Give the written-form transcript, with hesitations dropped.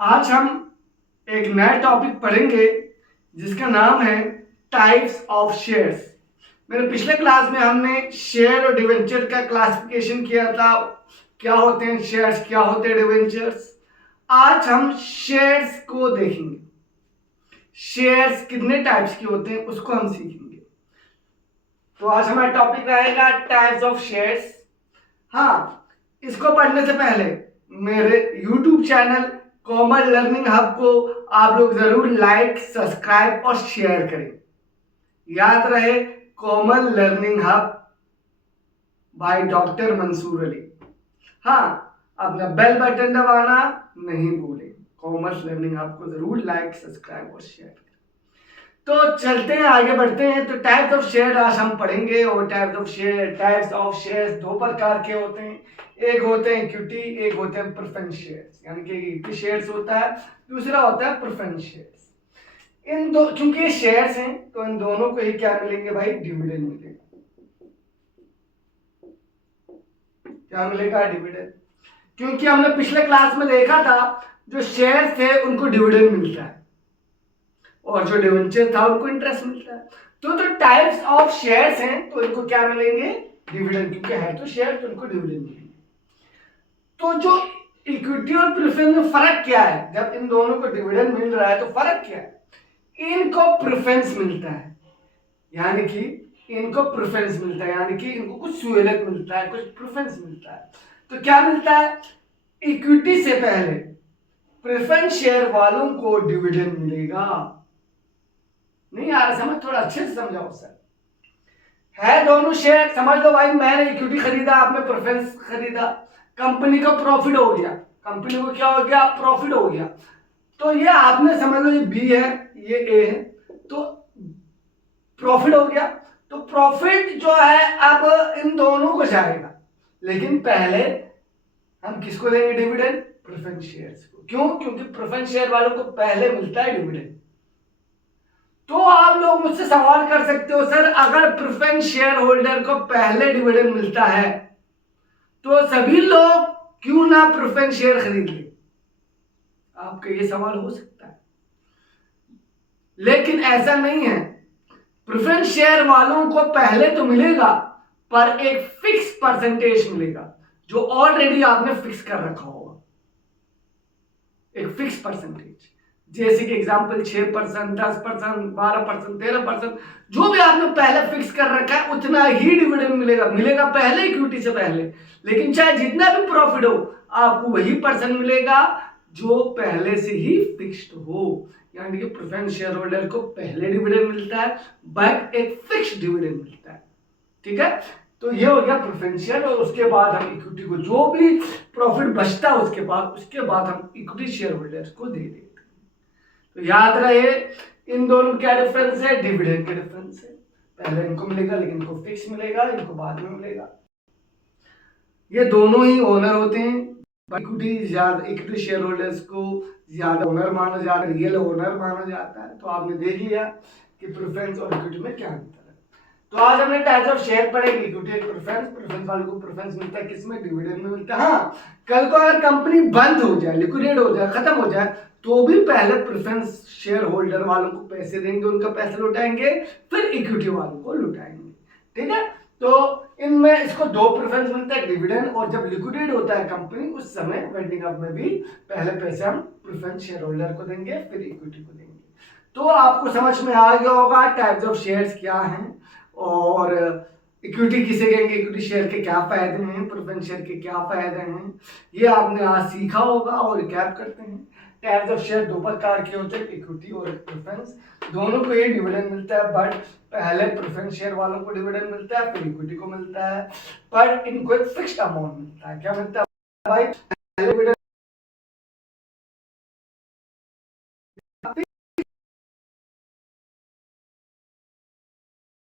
आज हम एक नया टॉपिक पढ़ेंगे जिसका नाम है टाइप्स ऑफ शेयर्स। मेरे पिछले क्लास में हमने शेयर और डिवेंचर का क्लासिफिकेशन किया था, क्या होते हैं शेयर्स, क्या होते हैं डिवेंचर्स। आज हम शेयर्स को देखेंगे, शेयर्स कितने टाइप्स के होते हैं उसको हम सीखेंगे। तो आज हमारा टॉपिक रहेगा टाइप्स ऑफ शेयर्स। हाँ, इसको पढ़ने से पहले मेरे YouTube channel common learning hub को आप लोग जरूर लाइक, सब्सक्राइब और शेयर करें। याद रहे, common learning hub by doctor Mansoor Ali. हाँ, अपना बेल बटन दबाना नहीं भूलें। कॉमन लर्निंग हब को जरूर लाइक, सब्सक्राइब और शेयर करें। तो चलते हैं, आगे बढ़ते हैं। तो टाइप्स ऑफ शेयर आज हम पढ़ेंगे। और टाइप्स ऑफ शेयर्स दो प्रकार के होते हैं। एक होते हैं इक्विटी, एक होते हैं प्रेफरेंस शेयर्स। यानी कि इक्विटी शेयर्स होता है, दूसरा होता है प्रेफरेंस शेयर्स। इन दो, चूंकि ये शेयर्स हैं तो इन दोनों को ही क्या मिलेंगे भाई, डिविडेंड मिलेगा। क्या मिलेगा, डिविडेंड। क्योंकि हमने पिछले क्लास में देखा था जो शेयर्स थे उनको डिविडेंड मिलता है और जो डिवेंचर था उनको इंटरेस्ट मिलता है। तो टाइप्स ऑफ शेयर्स हैं तो इनको क्या मिलेंगे, डिविडेंड। क्योंकि है तो शेयर तो इनको डिविडेंड मिलेंगे। तो जो इक्विटी और प्रेफरेंस में फर्क क्या है, जब इन दोनों को डिविडेंड मिल रहा है तो फर्क क्या है, इनको प्रेफरेंस मिलता है। यानी कि इनको प्रेफरेंस मिलता है, यानी कि इनको कुछ सहूलियत मिलता है, कुछ प्रेफरेंस मिलता है। तो क्या मिलता है, इक्विटी से पहले प्रेफरेंस शेयर वालों को डिविडेंड मिलेगा। नहीं आ रहा समझ, थोड़ा अच्छे से समझाओ सर। है दोनों शेयर, समझ लो भाई, मैंने इक्विटी खरीदा, आपने प्रेफरेंस खरीदा, कंपनी का प्रॉफिट हो गया, कंपनी को क्या हो गया, प्रॉफिट हो गया। तो ये आपने समझ लो, ये बी है, ये ए है, तो प्रॉफिट हो गया। तो प्रॉफिट जो है अब इन दोनों को जाएगा, लेकिन पहले हम किसको देंगे डिविडेंड, प्रेफरेंस शेयर्स को। क्यों, क्योंकि प्रेफरेंस शेयर वालों को पहले मिलता है डिविडेंड। तो आप लोग मुझसे सवाल कर सकते हो, सर अगर प्रेफरेंस शेयर होल्डर को पहले डिविडेंड मिलता है तो सभी लोग क्यों ना प्रेफरेंस शेयर खरीद ले। आपका ये सवाल हो सकता है, लेकिन ऐसा नहीं है। प्रेफरेंस शेयर वालों को पहले तो मिलेगा, पर एक फिक्स परसेंटेज मिलेगा जो ऑलरेडी आपने फिक्स कर रखा होगा। एक फिक्स परसेंटेज, जैसे कि एग्जाम्पल 6%, 10%, 12%, 13%, जो भी आपने पहले फिक्स कर रखा है उतना ही डिविडेंड मिलेगा पहले, इक्विटी से पहले। लेकिन चाहे जितना भी प्रॉफिट हो आपको वही परसेंट मिलेगा जो पहले से ही फिक्स्ड हो। यानी कि प्रेफरेंस शेयर होल्डर को पहले डिविडेंड मिलता है, बट एक फिक्स डिविडेंड मिलता है। ठीक है, तो ये हो गया प्रेफरेंस शेयर। और उसके बाद हम इक्विटी को, जो भी प्रॉफिट बचता है उसके बाद हम इक्विटी शेयर होल्डर्स को दे देंगे। तो याद रहे, इन दोनों क्या डिफरेंस है, डिविडेंड के डिफरेंस है। पहले इनको मिलेगा, लेकिन इनको फिक्स मिलेगा, इनको बाद में मिलेगा। ये दोनों ही ओनर होते हैं। इक्विटी शेयर होल्डर्स को ज्यादा ओनर माना जाता है, रियल ओनर माना जाता है। तो आपने देख लिया कि प्रेफरेंस और इक्विटी में क्या अंतर है। तो आज हमने टाइप्स ऑफ शेयर पढ़ेंगे, इक्विटी प्रेफरेंस वालों को प्रेफरेंस मिलता है किसमें, डिविडेंड में मिलता है। हाँ, कल को अगर कंपनी बंद हो जाए, लिक्विडेट हो जाए, खत्म हो जाए, तो भी पहले प्रेफरेंस शेयर होल्डर वालों को पैसे देंगे, उनका पैसा लुटाएंगे, फिर इक्विटी वालों को लुटाएंगे। ठीक है, तो इनमें इसको दो प्रेफरेंस मिलता है, डिविडेंड, और जब लिक्विडेट होता है कंपनी उस समय वेंडिंग अप में भी पहले पैसे हम प्रेफरेंस शेयर होल्डर को देंगे, फिर इक्विटी को देंगे। तो आपको समझ में आ गया होगा टाइप्स ऑफ शेयर्स क्या हैं और इक्विटी किसे कहेंगे, इक्विटी शेयर के क्या फायदे हैं, प्रेफरेंस शेयर के क्या फायदे हैं, ये आपने आज सीखा होगा। और रिकैप करते हैं, टाइप्स ऑफ शेयर दो प्रकार के होते हैं, इक्विटी और प्रेफरेंस। दोनों को ये डिविडेंड मिलता है, बट पहले प्रेफरेंस शेयर वालों को डिविडेंड मिलता है, फिर इक्विटी को मिलता है, पर इनको एक फिक्स्ड अमाउंट मिलता है। क्या मिलता है भाई, पहले डिविडेंड